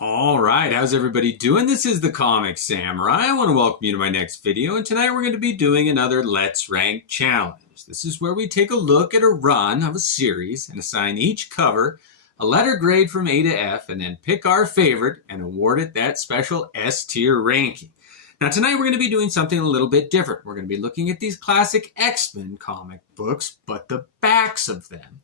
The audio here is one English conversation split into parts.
All right, how's everybody doing? This is the Comic Samurai. I want to welcome you to my next video, and tonight we're going to be doing another Let's Rank challenge. This is where we take a look at a run of a series and assign each cover a letter grade from A to F, and then pick our favorite and award it that special S tier ranking. Now tonight we're going to be doing something a little bit different. We're going to be looking at these classic X-Men comic books, but the backs of them.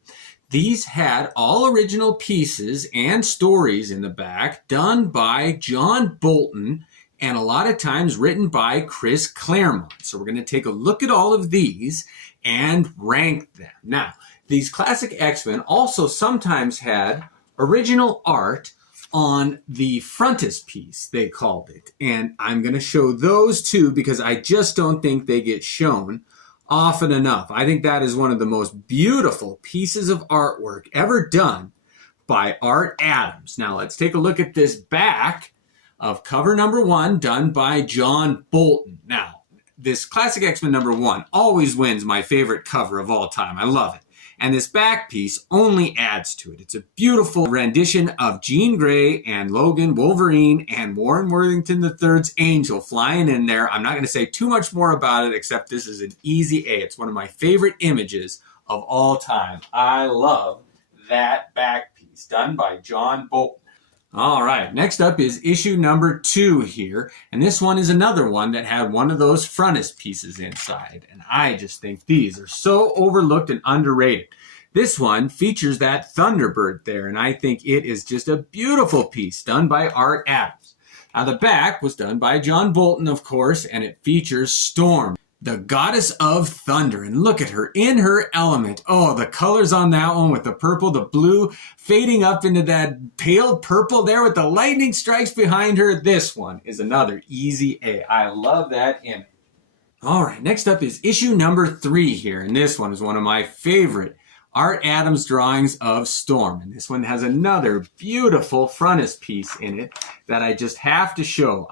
These had all original pieces and stories in the back done by John Bolton and a lot of times written by Chris Claremont. So we're going to take a look at all of these and rank them. Now, these classic X-Men also sometimes had original art on the frontispiece, they called it. And I'm going to show those too because I just don't think they get shown often enough. I think that is one of the most beautiful pieces of artwork ever done by Art Adams. Now let's take a look at this back of cover number 1 done by John Bolton. Now, this classic X-Men number 1 always wins my favorite cover of all time. I love it. And this back piece only adds to it. It's a beautiful rendition of Jean Grey and Logan, Wolverine, and Warren Worthington III's Angel flying in there. I'm not going to say too much more about it, except this is an easy A. It's one of my favorite images of all time. I love that back piece done by John Bolton. All right, next up is issue number 2 here. And this one is another one that had one of those frontispieces inside. And I just think these are so overlooked and underrated. This one features that Thunderbird there, and I think it is just a beautiful piece done by Art Adams. Now the back was done by John Bolton, of course, and it features Storm, the goddess of thunder. And look at her in her element. Oh, the colors on that one with the purple, the blue, fading up into that pale purple there with the lightning strikes behind her. This one is another easy A. I love that image. All right, next up is issue number 3 here. And this one is one of my favorite Art Adams drawings of Storm. And this one has another beautiful frontispiece in it that I just have to show.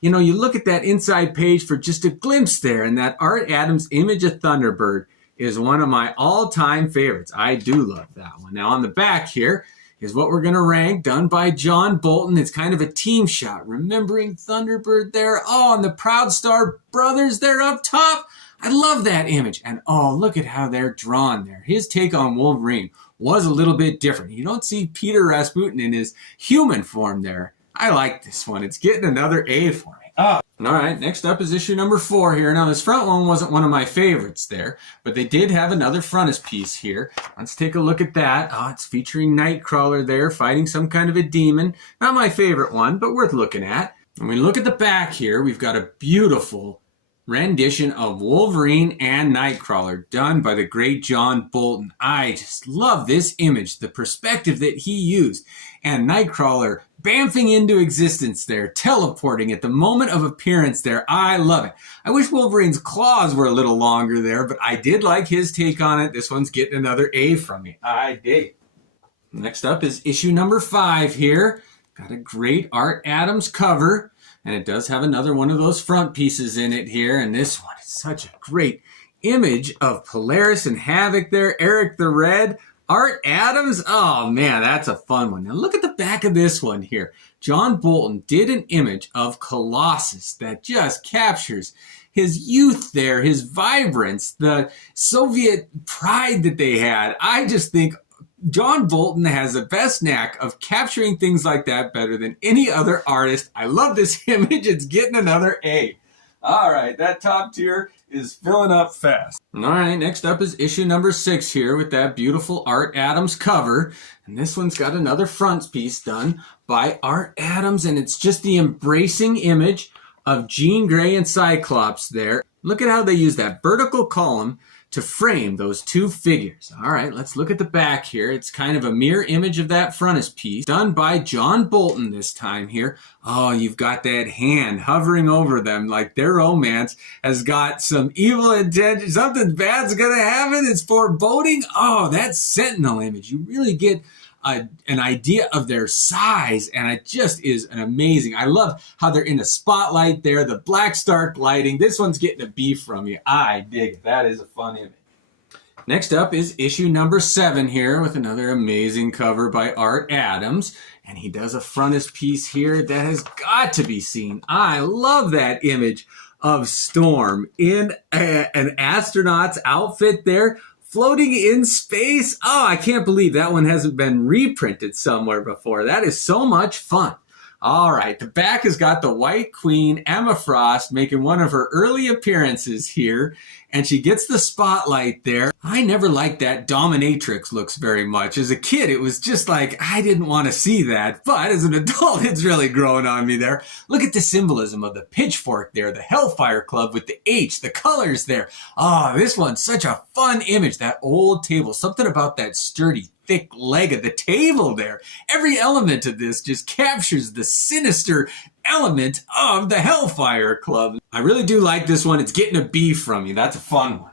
You know, you look at that inside page for just a glimpse there, and that Art Adams image of Thunderbird is one of my all-time favorites. I do love that one. Now on the back here is what we're going to rank, done by John Bolton. It's kind of a team shot, remembering Thunderbird there. Oh, and the Proud Star Brothers there up top. I love that image. And oh, look at how they're drawn there. His take on Wolverine was a little bit different. You don't see Peter Rasputin in his human form there. I like this one. It's getting another A for me. Oh. All right, next up is issue number 4 here. Now, this front one wasn't one of my favorites there, but they did have another frontispiece here. Let's take a look at that. Oh, it's featuring Nightcrawler there fighting some kind of a demon. Not my favorite one, but worth looking at. When we look at the back here, we've got a beautiful rendition of Wolverine and Nightcrawler done by the great John Bolton. I just love this image, the perspective that he used, and Nightcrawler bamfing into existence there, teleporting at the moment of appearance there. I love it. I wish Wolverine's claws were a little longer there, but I did like his take on it. This one's getting another A from me. I dig it. Next up is issue number 5 here. Got a great Art Adams cover. And it does have another one of those front pieces in it here. And this one is such a great image of Polaris and Havoc there. Eric the Red. Art Adams. Oh, man, that's a fun one. Now, look at the back of this one here. John Bolton did an image of Colossus that just captures his youth there, his vibrance, the Soviet pride that they had. I just think John Bolton has the best knack of capturing things like that better than any other artist. I love this image. It's getting another A. All right, that top tier is filling up fast. All right, next up is issue number 6 here with that beautiful Art Adams cover. And this one's got another frontispiece done by Art Adams, and it's just the embracing image of Jean Grey and Cyclops there. Look at how they use that vertical column to frame those two figures. All right, let's look at the back here. It's kind of a mirror image of that frontispiece done by John Bolton this time here. Oh, you've got that hand hovering over them like their romance has got some evil intention. Something bad's gonna happen. It's foreboding. Oh, that sentinel image. You really get an idea of their size, and it just is an amazing. I love how they're in the spotlight there, the black star lighting. This one's getting a B from you. I dig it. That is a fun image. Next up is issue number 7 here with another amazing cover by Art Adams. And he does a frontispiece here that has got to be seen. I love that image of Storm in an astronaut's outfit there, floating in space. Oh, I can't believe that one hasn't been reprinted somewhere before. That is so much fun. All right, the back has got the White Queen, Emma Frost, making one of her early appearances here, and she gets the spotlight there. I never liked that dominatrix looks very much. As a kid, it was just like, I didn't want to see that, but as an adult, it's really growing on me there. Look at the symbolism of the pitchfork there, the Hellfire Club with the H, the colors there. Oh, this one's such a fun image, that old table. Something about that sturdy, thick leg of the table there. Every element of this just captures the sinister element of the Hellfire Club. I really do like this one. It's getting a B from you. That's a fun one.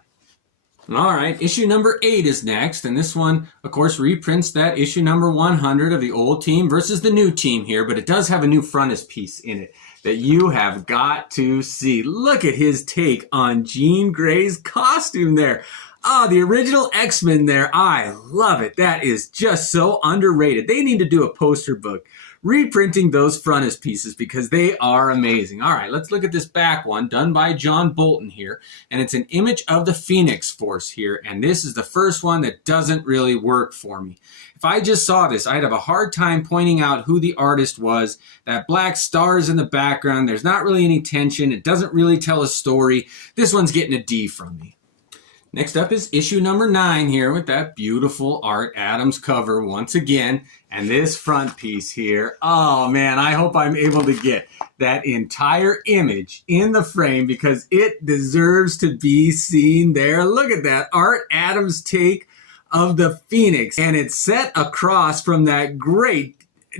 All right, issue number 8 is next, and this one, of course, reprints that issue number 100 of the old team versus the new team here, but it does have a new frontispiece in it that you have got to see. Look at his take on Jean Grey's costume there. Oh, the original X-Men there. I love it. That is just so underrated. They need to do a poster book reprinting those frontispieces because they are amazing. All right, let's look at this back one done by John Bolton here. And it's an image of the Phoenix Force here. And this is the first one that doesn't really work for me. If I just saw this, I'd have a hard time pointing out who the artist was. That black stars in the background, there's not really any tension. It doesn't really tell a story. This one's getting a D from me. Next up is issue number 9 here with that beautiful Art Adams cover once again. And this front piece here, oh man, I hope I'm able to get that entire image in the frame because it deserves to be seen there. Look at that Art Adams take of the Phoenix. And it's set across from that great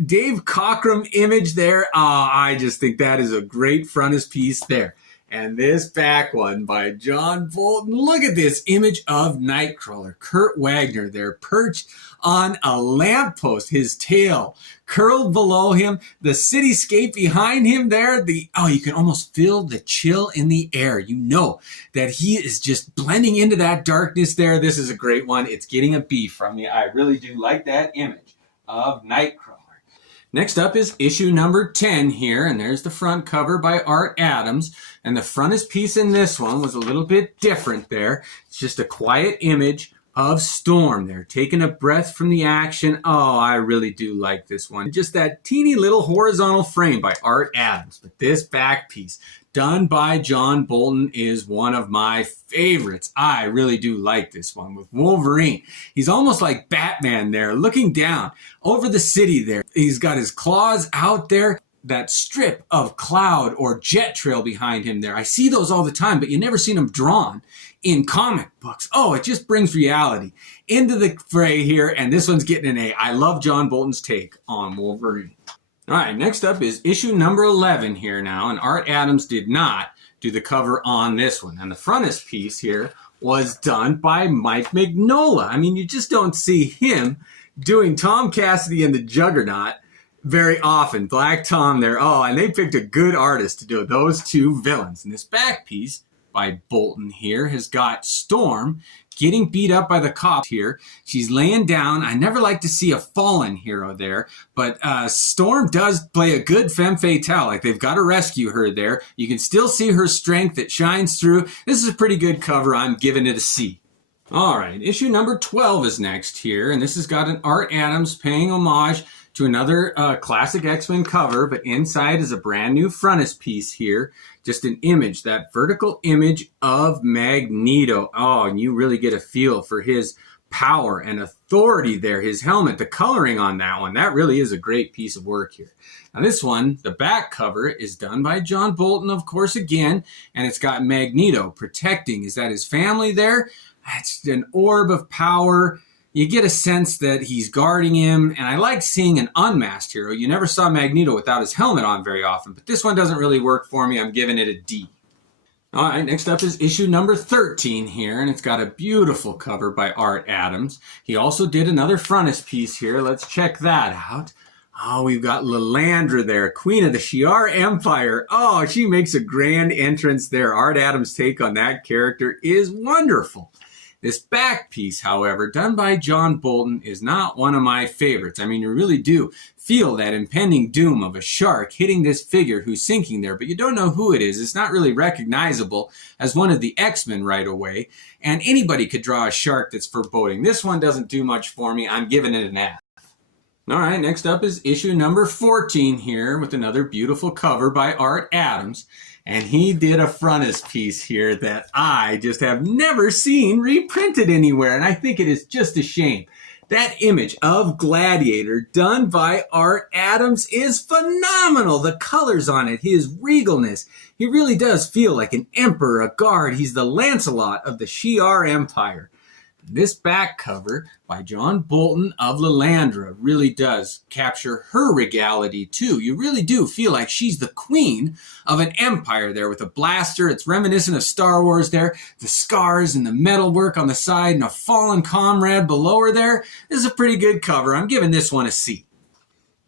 Dave Cockrum image there. Oh, I just think that is a great frontispiece there. And this back one by John Bolton. Look at this image of Nightcrawler, Kurt Wagner there, perched on a lamppost, his tail curled below him, the cityscape behind him there. You can almost feel the chill in the air. You know that he is just blending into that darkness there. This is a great one. It's getting a B from me. I really do like that image of Nightcrawler. Next up is issue number 10 here, and there's the front cover by Art Adams. And the frontispiece in this one was a little bit different there. It's just a quiet image of Storm there, taking a breath from the action. Oh, I really do like this one. Just that teeny little horizontal frame by Art Adams. But this back piece, done by John Bolton, is one of my favorites. I really do like this one with Wolverine. He's almost like Batman there, looking down over the city there. He's got his claws out there. That strip of cloud or jet trail behind him there. I see those all the time, but you never seen them drawn in comic books. Oh, it just brings reality into the fray here, and this one's getting an A. I love John Bolton's take on Wolverine. All right, next up is issue number 11 here now, and Art Adams did not do the cover on this one. And the frontispiece here was done by Mike Mignola. I mean, you just don't see him doing Tom Cassidy and the Juggernaut very often. Black Tom there. Oh, and they picked a good artist to do those two villains. And this back piece by Bolton here has got Storm getting beat up by the cop here. She's laying down. I never like to see a fallen hero there, but Storm does play a good femme fatale. Like, they've got to rescue her there. You can still see her strength that shines through. This is a pretty good cover. I'm giving it a C. All right, issue number 12 is next here, and this has got an Art Adams paying homage to another classic X-Men cover, but inside is a brand new frontispiece here. Just an image, that vertical image of Magneto. Oh, and you really get a feel for his power and authority there. His helmet, the coloring on that one, that really is a great piece of work here. Now this one, the back cover, is done by John Bolton, of course, again, and it's got Magneto protecting. Is that his family there? It's an orb of power. You get a sense that he's guarding him, and I like seeing an unmasked hero. You never saw Magneto without his helmet on very often, but this one doesn't really work for me. I'm giving it a D. All right, next up is issue number 13 here, and it's got a beautiful cover by Art Adams. He also did another frontispiece here. Let's check that out. Oh, we've got Lilandra there, Queen of the Shi'ar Empire. Oh, she makes a grand entrance there. Art Adams' take on that character is wonderful. This back piece, however, done by John Bolton, is not one of my favorites. I mean, you really do feel that impending doom of a shark hitting this figure who's sinking there, but you don't know who it is. It's not really recognizable as one of the X-Men right away, and anybody could draw a shark that's foreboding. This one doesn't do much for me. I'm giving it an F. All right, next up is issue number 14 here with another beautiful cover by Art Adams. And he did a frontispiece here that I just have never seen reprinted anywhere. And I think it is just a shame. That image of Gladiator done by Art Adams is phenomenal. The colors on it, his regalness. He really does feel like an emperor, a guard. He's the Lancelot of the Shi'ar Empire. This back cover by John Bolton of Lilandra really does capture her regality too. You really do feel like she's the queen of an empire there with a blaster. It's reminiscent of Star Wars there. The scars and the metalwork on the side and a fallen comrade below her there. This is a pretty good cover. I'm giving this one a C.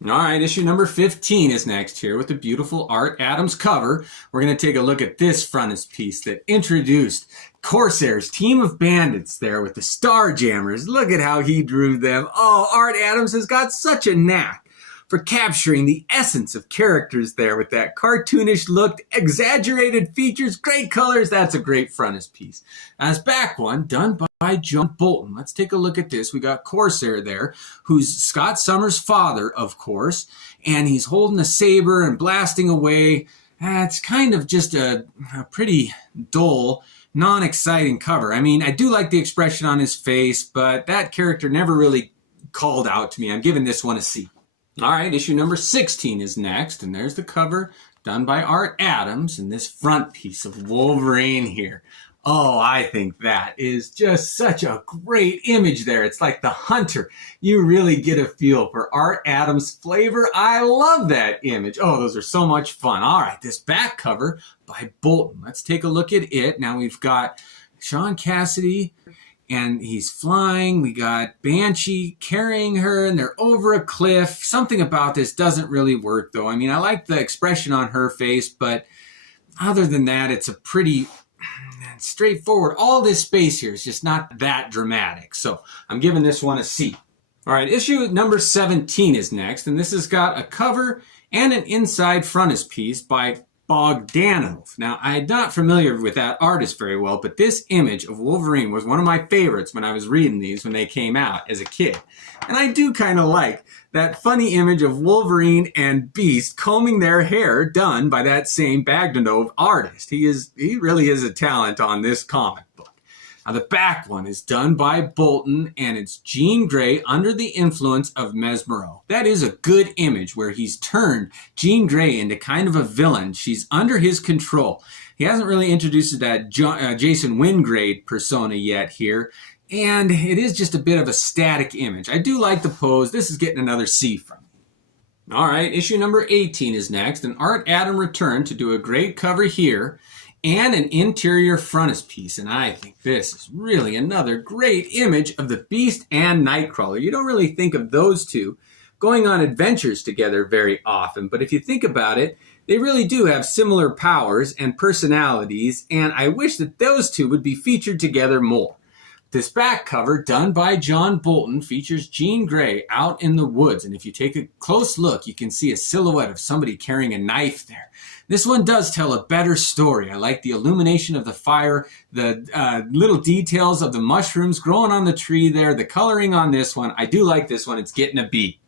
All right, issue number 15 is next here with the beautiful Art Adams cover. We're going to take a look at this frontispiece that introduced Corsair's team of bandits there with the Starjammers. Look at how he drew them. Oh, Art Adams has got such a knack for capturing the essence of characters there with that cartoonish look, exaggerated features, great colors. That's a great frontispiece. Now, this back one done by John Bolton. Let's take a look at this. We got Corsair there, who's Scott Summers' father, of course, and he's holding a saber and blasting away. It's kind of just a pretty dull, non-exciting cover. I mean, I do like the expression on his face, but that character never really called out to me. I'm giving this one a C. All right, issue number 16 is next, and there's the cover done by Art Adams and this front piece of Wolverine here. Oh, I think that is just such a great image there. It's like the hunter. You really get a feel for Art Adams' flavor. I love that image. Oh, those are so much fun. All right, this back cover by Bolton. Let's take a look at it. Now we've got Sean Cassidy, and he's flying. We got Banshee carrying her, and they're over a cliff. Something about this doesn't really work, though. I mean, I like the expression on her face, but other than that, it's a pretty straightforward. All this space here is just not that dramatic. So I'm giving this one a C. All right, issue number 17 is next, and this has got a cover and an inside frontispiece by Bogdanov. Now, I'm not familiar with that artist very well, but this image of Wolverine was one of my favorites when I was reading these when they came out as a kid. And I do kind of like that funny image of Wolverine and Beast combing their hair done by that same Bogdanov artist. He really is a talent on this comic book. Now, the back one is done by Bolton, and it's Jean Grey under the influence of Mesmero. That is a good image where he's turned Jean Grey into kind of a villain. She's under his control. He hasn't really introduced that Jason Wingrade persona yet here, and it is just a bit of a static image. I do like the pose. This is getting another C from me. All right, issue number 18 is next, and Art Adam returned to do a great cover here and an interior frontispiece, and I think this is really another great image of the Beast and Nightcrawler. You don't really think of those two going on adventures together very often, but if you think about it, they really do have similar powers and personalities, and I wish that those two would be featured together more. This back cover, done by John Bolton, features Jean Grey out in the woods, and if you take a close look, you can see a silhouette of somebody carrying a knife there. This one does tell a better story. I like the illumination of the fire, the little details of the mushrooms growing on the tree there, the coloring on this one. I do like this one. It's getting a B.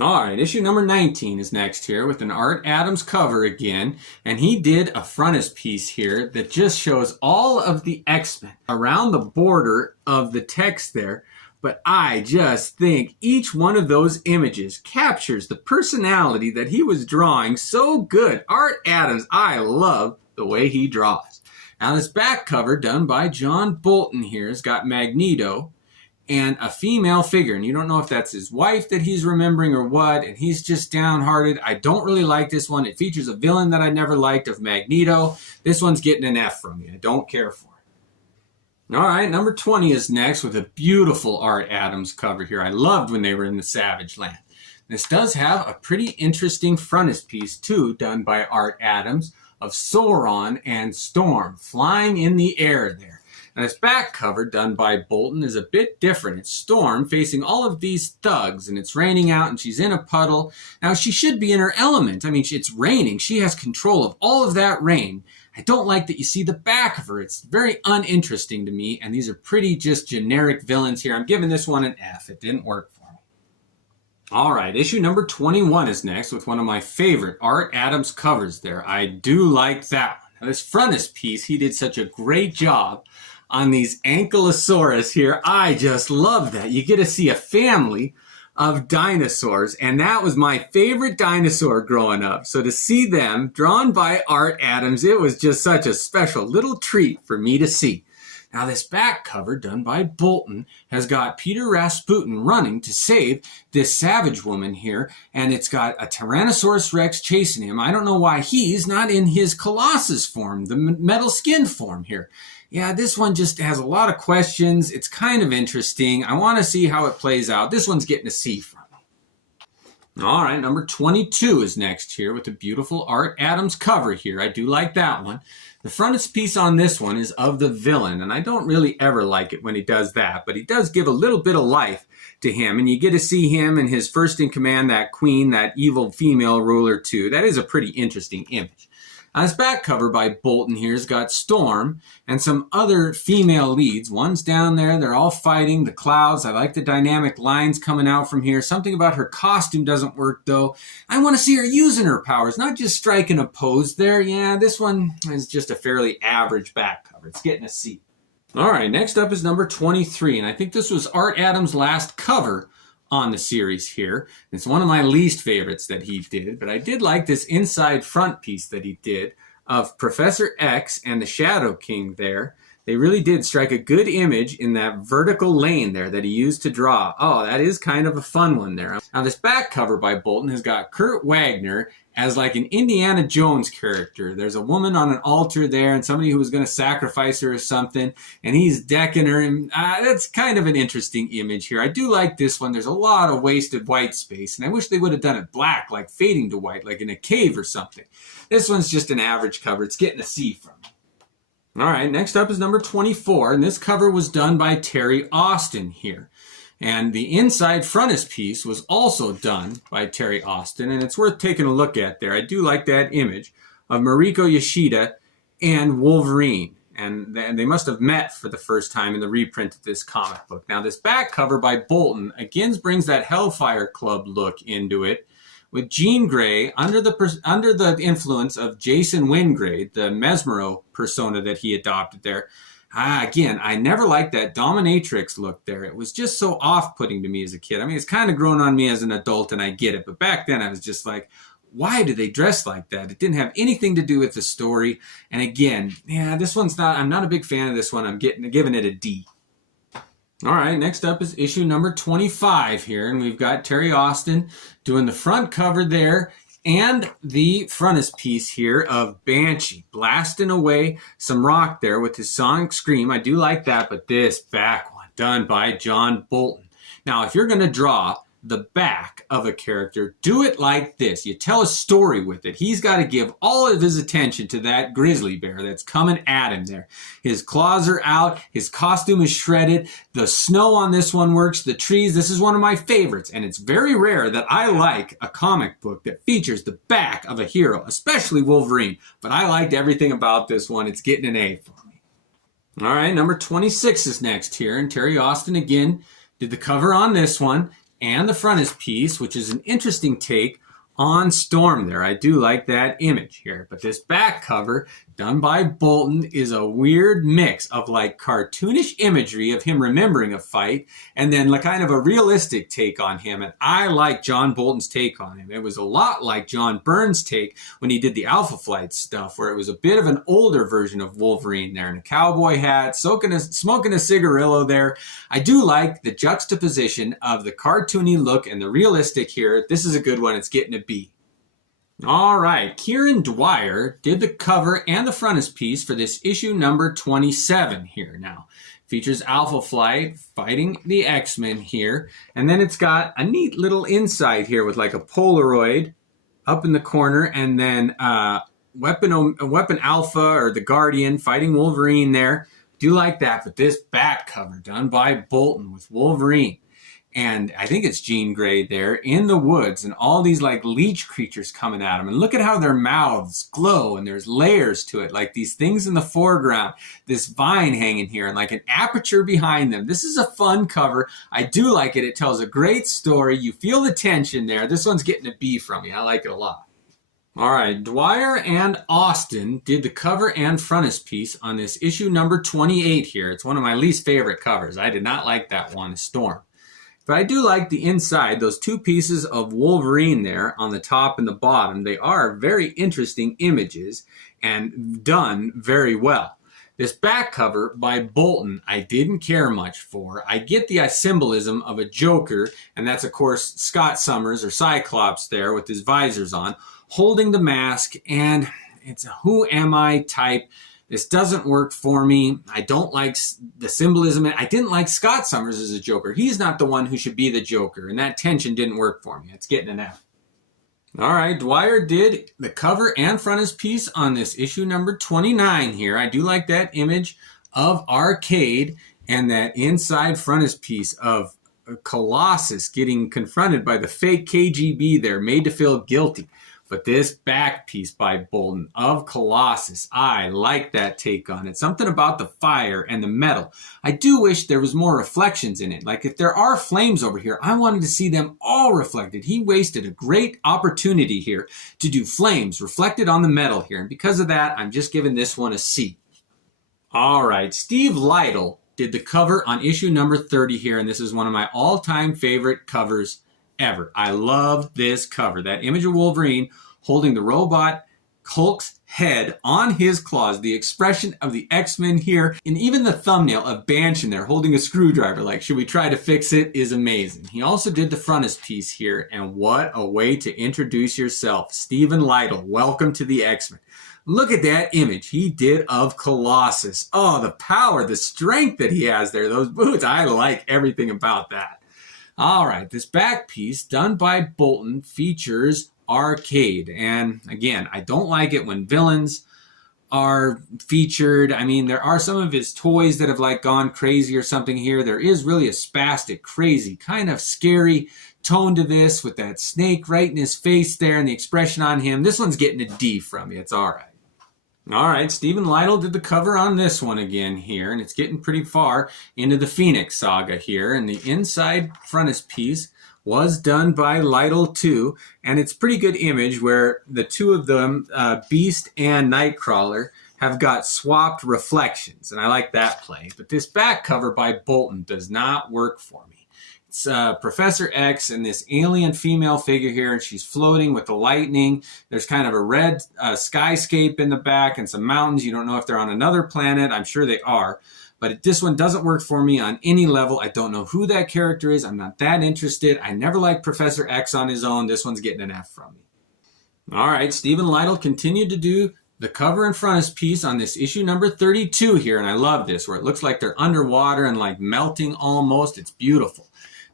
All right, issue number 19 is next here with an Art Adams cover again, and he did a frontispiece here that just shows all of the X-Men around the border of the text there, but I just think each one of those images captures the personality that he was drawing so good. Art Adams, I love the way he draws. Now this back cover done by John Bolton here has got Magneto and a female figure, and you don't know if that's his wife that he's remembering or what, and he's just downhearted. I don't really like this one. It features a villain that I never liked of Magneto. This one's getting an F from me. I don't care for it. All right, number 20 is next with a beautiful Art Adams cover here. I loved when they were in the Savage Land. This does have a pretty interesting frontispiece too, done by Art Adams, of Sauron and Storm flying in the air there. And this back cover done by Bolton is a bit different. It's Storm facing all of these thugs, and it's raining out, and she's in a puddle. Now, she should be in her element. I mean, it's raining. She has control of all of that rain. I don't like that you see the back of her. It's very uninteresting to me, and these are pretty just generic villains here. I'm giving this one an F. It didn't work for me. All right, issue number 21 is next with one of my favorite Art Adams covers there. I do like that one. Now, this frontispiece, he did such a great job on these Ankylosaurus here. I just love that. You get to see a family of dinosaurs, and that was my favorite dinosaur growing up. So to see them drawn by Art Adams, it was just such a special little treat for me to see. Now this back cover done by Bolton has got Peter Rasputin running to save this savage woman here, and it's got a Tyrannosaurus Rex chasing him. I don't know why he's not in his Colossus form, the metal skin form here. Yeah, this one just has a lot of questions. It's kind of interesting. I want to see how it plays out. This one's getting a C from me. All right, number 22 is next here with the beautiful Art Adams cover here. I do like that one. The frontispiece on this one is of the villain, and I don't really ever like it when he does that, but he does give a little bit of life to him, and you get to see him and his first in command, that queen, that evil female ruler too. That is a pretty interesting image. Now, this back cover by Bolton here has got Storm and some other female leads. One's down there. They're all fighting the clouds. I like the dynamic lines coming out from here. Something about her costume doesn't work, though. I want to see her using her powers, not just striking a pose there. Yeah, this one is just a fairly average back cover. It's getting a C. All right, next up is number 23, and I think this was Art Adams' last cover on the series here. It's one of my least favorites that he did, but I did like this inside front piece that he did of Professor X and the Shadow King there. They really did strike a good image in that vertical lane there that he used to draw. Oh, that is kind of a fun one there. Now, this back cover by Bolton has got Kurt Wagner as like an Indiana Jones character. There's a woman on an altar there and somebody who was going to sacrifice her or something, and he's decking her, and that's kind of an interesting image here. I do like this one. There's a lot of wasted white space, and I wish they would have done it black, like fading to white, like in a cave or something. This one's just an average cover. It's getting a C from me. All right, next up is number 24, and this cover was done by Terry Austin here. And the inside frontispiece was also done by Terry Austin, and it's worth taking a look at there. I do like that image of Mariko Yoshida and Wolverine, and they must have met for the first time in the reprint of this comic book. Now, this back cover by Bolton again brings that Hellfire Club look into it, with Jean Grey under the influence of Jason Wingrade, the Mesmero persona that he adopted there. Again, I never liked that dominatrix look there. It was just so off-putting to me as a kid. I mean, it's kind of grown on me as an adult, and I get it. But back then, I was just like, why do they dress like that? It didn't have anything to do with the story. And again, yeah, this one's not, I'm not a big fan of this one. I'm giving it a D. All right, next up is issue number 25 here, and we've got Terry Austin doing the front cover there and the frontispiece here of Banshee blasting away some rock there with his sonic scream. I do like that, but this back one done by John Bolton. Now, if you're going to draw the back of a character, do it like this. You tell a story with it. He's got to give all of his attention to that grizzly bear that's coming at him there. His claws are out. His costume is shredded. The snow on this one works. The trees. This is one of my favorites, and it's very rare that I like a comic book that features the back of a hero, especially Wolverine. But I liked everything about this one. It's getting an A for me. All right, number 26 is next here, and Terry Austin again did the cover on this one and the frontispiece, which is an interesting take on Storm there. I do like that image here. But this back cover done by Bolton is a weird mix of like cartoonish imagery of him remembering a fight and then like kind of a realistic take on him. And I like John Bolton's take on him. It was a lot like John Byrne's take when he did the Alpha Flight stuff, where it was a bit of an older version of Wolverine there in a cowboy hat, smoking a cigarillo there. I do like the juxtaposition of the cartoony look and the realistic here. This is a good one. It's getting a B. All right, Kieran Dwyer did the cover and the frontispiece for this issue number 27 here now. Features Alpha Flight fighting the X-Men here. And then it's got a neat little inside here with like a Polaroid up in the corner, and then Weapon Alpha or the Guardian fighting Wolverine there. do like that, but this back cover done by Bolton with Wolverine, and I think it's Jean Grey there in the woods, and all these like leech creatures coming at them. And look at how their mouths glow, and there's layers to it, like these things in the foreground, this vine hanging here, and like an aperture behind them. This is a fun cover. I do like it. It tells a great story. You feel the tension there. This one's getting a B from me. I like it a lot. All right, Dwyer and Austin did the cover and frontispiece on this issue number 28 here. It's one of my least favorite covers. I did not like that one, Storm. But I do like the inside, those two pieces of Wolverine there on the top and the bottom. They are very interesting images and done very well. This back cover by Bolton, I didn't care much for. I get the symbolism of a Joker, and that's, of course, Scott Summers or Cyclops there with his visors on, holding the mask, and it's a who am I type. This doesn't work for me. I don't like the symbolism. I didn't like Scott Summers as a Joker. He's not the one who should be the Joker, and that tension didn't work for me. It's getting an F. All right, Dwyer did the cover and frontispiece on this issue number 29 here. I do like that image of Arcade and that inside frontispiece of Colossus getting confronted by the fake KGB there, made to feel guilty. But this back piece by Bolton of Colossus, I like that take on it. Something about the fire and the metal. I do wish there was more reflections in it. Like if there are flames over here, I wanted to see them all reflected. He wasted a great opportunity here to do flames reflected on the metal here. And because of that, I'm just giving this one a C. All right, Steve Lytle did the cover on issue number 30 here. And this is one of my all-time favorite covers ever. I love this cover. That image of Wolverine holding the robot Hulk's head on his claws. The expression of the X-Men here, and even the thumbnail of Banshee there holding a screwdriver, like, should we try to fix it, is amazing. He also did the frontispiece here, and what a way to introduce yourself. Stephen Lytle, welcome to the X-Men. Look at that image he did of Colossus. Oh, the power, the strength that he has there. Those boots, I like everything about that. All right, this back piece done by Bolton features Arcade. And again, I don't like it when villains are featured. I mean, there are some of his toys that have like gone crazy or something here. There is really a spastic, crazy, kind of scary tone to this with that snake right in his face there and the expression on him. This one's getting a D from me. It's all right. All right, Stephen Lytle did the cover on this one again here, and it's getting pretty far into the Phoenix saga here, and the inside frontispiece was done by Lytle too, and it's a pretty good image where the two of them, Beast and Nightcrawler, have got swapped reflections, and I like that play. But this back cover by Bolton does not work for me. It's Professor X and this alien female figure here, and she's floating with the lightning. There's kind of a red skyscape in the back and some mountains. You don't know if they're on another planet. I'm sure they are. But this one doesn't work for me on any level. I don't know who that character is. I'm not that interested. I never liked Professor X on his own. This one's getting an F from me. All right, Stephen Lytle continued to do the cover and frontispiece on this issue number 32 here, and I love this, where it looks like they're underwater and like melting almost. It's beautiful.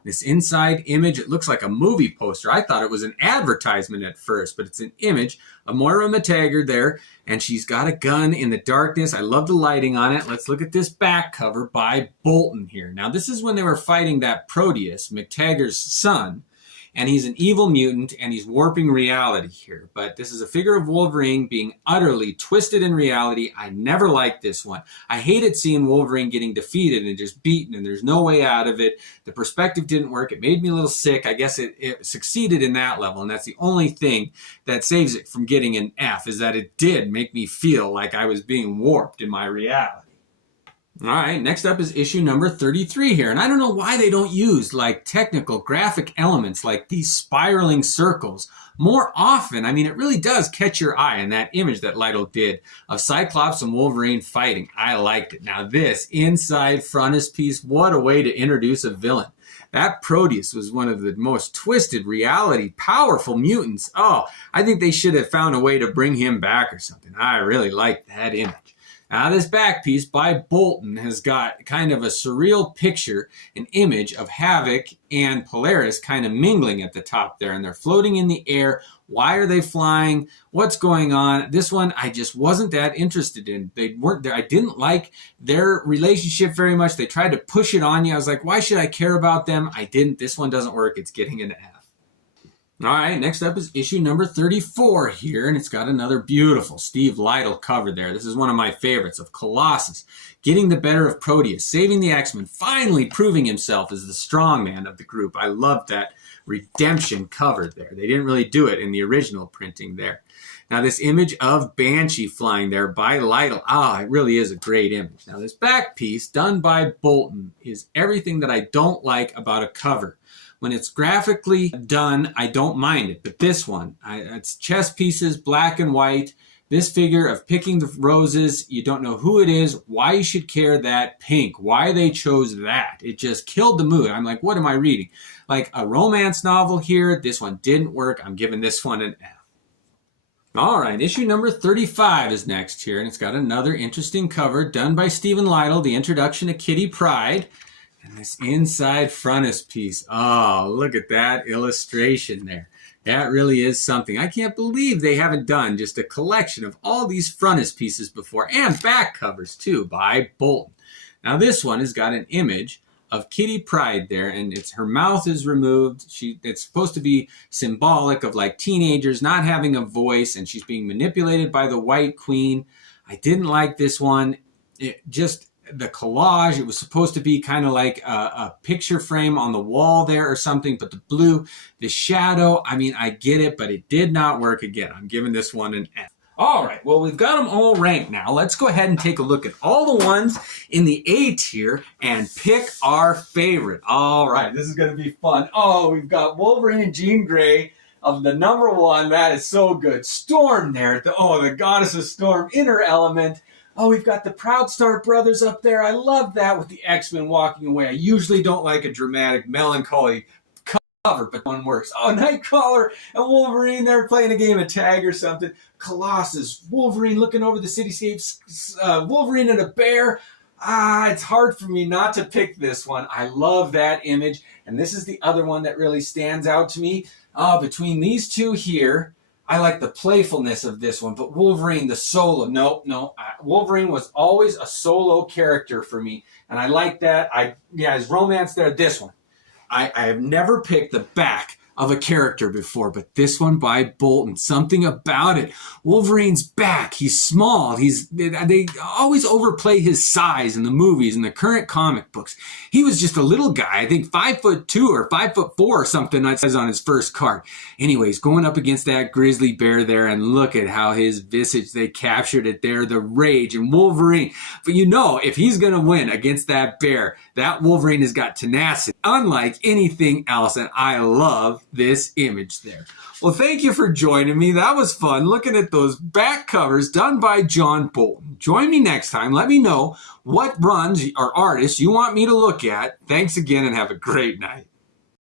This inside image, it looks like a movie poster. I thought it was an advertisement at first, but it's an image of Moira McTaggart there, and she's got a gun in the darkness. I love the lighting on it. Let's look at this back cover by Bolton here. Now, this is when they were fighting that Proteus, McTaggart's son, and he's an evil mutant, and he's warping reality here. But this is a figure of Wolverine being utterly twisted in reality. I never liked this one. I hated seeing Wolverine getting defeated and just beaten, and there's no way out of it. The perspective didn't work. It made me a little sick. I guess it succeeded in that level, and that's the only thing that saves it from getting an F, is that it did make me feel like I was being warped in my reality. All right, next up is issue number 33 here. And I don't know why they don't use like technical graphic elements like these spiraling circles more often. I mean, it really does catch your eye in that image that Lytle did of Cyclops and Wolverine fighting. I liked it. Now this inside frontispiece, what a way to introduce a villain. That Proteus was one of the most twisted reality, powerful mutants. Oh, I think they should have found a way to bring him back or something. I really liked that image. Now, this back piece by Bolton has got kind of a surreal picture, an image of Havoc and Polaris kind of mingling at the top there, and they're floating in the air Why are they flying? What's going on? This one I just wasn't that interested in. They weren't there. I didn't like their relationship very much. They tried to push it on you. I was like, why should I care about them? I didn't. This one doesn't work. It's getting an F. All right, next up is issue number 34 here, and it's got another beautiful Steve Lytle cover there. This is one of my favorites, of Colossus getting the better of Proteus, saving the X-Men, finally proving himself as the strong man of the group. I love that redemption cover there. They didn't really do it in the original printing there. Now, this image of Banshee flying there by Lytle, it really is a great image. Now, this back piece done by Bolton is everything that I don't like about a cover. When it's graphically done, I don't mind it. But this one, it's chess pieces, black and white. This figure of picking the roses, you don't know who it is, why you should care that pink, why they chose that. It just killed the mood. I'm like, what am I reading? Like a romance novel here. This one didn't work. I'm giving this one an F. All right, issue number 35 is next here, and it's got another interesting cover done by Stephen Lytle, the introduction to Kitty Pryde. And this inside frontispiece. Oh, look at that illustration there. That really is something. I can't believe they haven't done just a collection of all these frontispieces before, and back covers too, by Bolton. Now this one has got an image of Kitty Pryde there, and her mouth is removed. It's supposed to be symbolic of like teenagers not having a voice, and she's being manipulated by the White Queen. I didn't like this one. The collage, it was supposed to be kind of like a picture frame on the wall there or something, but the blue, the shadow, I mean, I get it, but it did not work again. I'm giving this one an F. All right, well, we've got them all ranked now. Let's go ahead and take a look at all the ones in the A tier and pick our favorite. All right, this is going to be fun. Oh, we've got Wolverine and Jean Grey of the number one. That is so good. Storm there. The goddess of Storm, Inner Element. Oh, we've got the Proud Star Brothers up there. I love that with the X-Men walking away. I usually don't like a dramatic, melancholy cover, but one works. Oh, Nightcrawler and Wolverine there playing a game of tag or something. Colossus, Wolverine looking over the cityscapes, Wolverine and a bear. It's hard for me not to pick this one. I love that image. And this is the other one that really stands out to me. Between these two here, I like the playfulness of this one, but Wolverine, the solo, no. Wolverine was always a solo character for me, and I like that. His romance there. This one, I have never picked the back of a character before, but this one by Bolton, something about it. Wolverine's back. He's small. They always overplay his size in the movies and the current comic books. He was just a little guy, I think 5'2" or 5'4" or something that says on his first card. Anyways, going up against that grizzly bear there, and look at how his visage, they captured it there, the rage and Wolverine. But if he's going to win against that bear, that Wolverine has got tenacity, unlike anything else, and I love this image there. Well, thank you for joining me. That was fun looking at those back covers done by John Bolton. Join me next time. Let me know what runs or artists you want me to look at. Thanks again and have a great night.